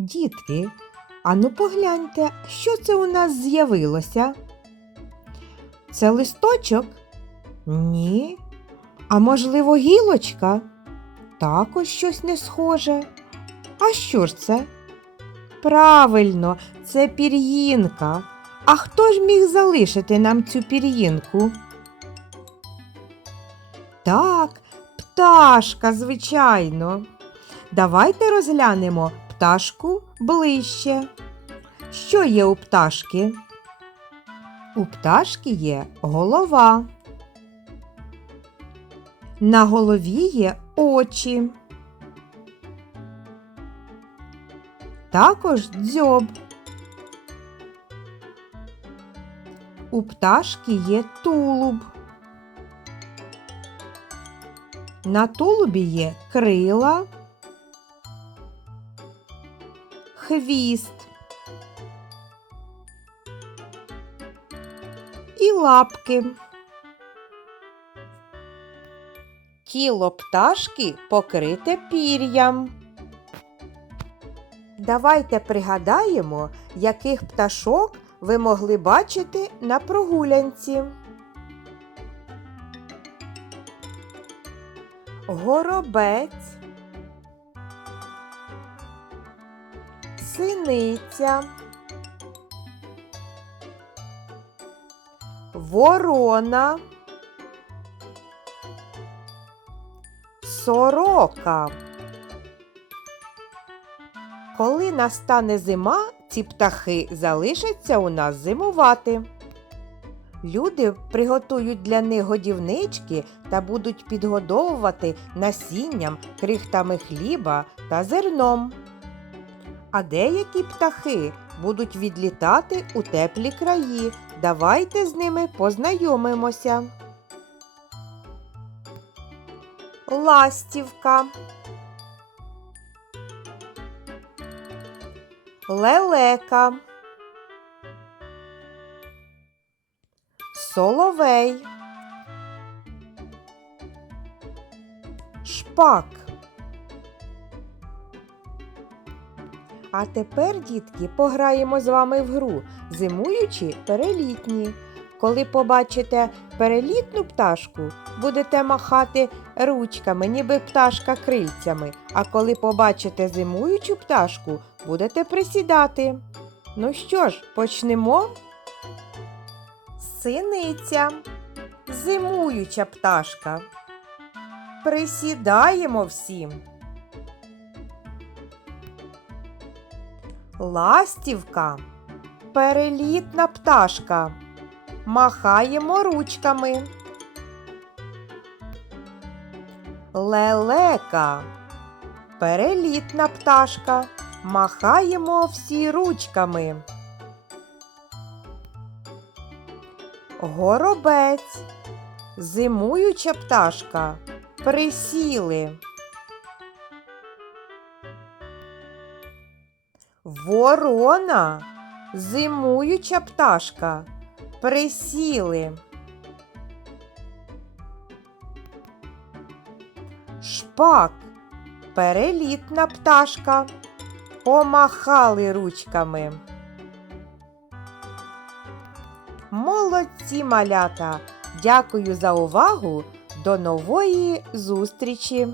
Дітки, ану погляньте, що це у нас з'явилося? Це листочок? Ні. А можливо, гілочка? Також щось не схоже. А що ж це? Правильно, це пір'їнка. А хто ж міг залишити нам цю пір'їнку? Так, пташка, звичайно. Давайте розглянемо пташку ближче. Що є у пташки? У пташки є голова. На голові є очі. Також дзьоб. У пташки є тулуб. На тулубі є крила, хвіст і лапки. Тіло пташки покрите пір'ям. Давайте пригадаємо, яких пташок ви могли бачити на прогулянці. Горобець, синиця, ворона, сорока. Коли настане зима, ці птахи залишаться у нас зимувати. Люди приготують для них годівнички та будуть підгодовувати насінням, крихтами хліба та зерном. А деякі птахи будуть відлітати у теплі краї. Давайте з ними познайомимося. Ластівка. Лелека. Соловей. Шпак. А тепер, дітки, пограємо з вами в гру, зимуючи перелітні. Коли побачите перелітну пташку, будете махати ручками, ніби пташка крильцями. А коли побачите зимуючу пташку, будете присідати. Ну що ж, почнемо? Синиця, зимуюча пташка. Присідаємо всім. Ластівка, перелітна пташка. Махаємо ручками. Лелека, перелітна пташка. Махаємо всі ручками. Горобець, зимуюча пташка. Присіли. Ворона, зимуюча пташка. Присіли. Шпак, перелітна пташка. Помахали ручками. Молодці малята! Дякую за увагу! До нової зустрічі!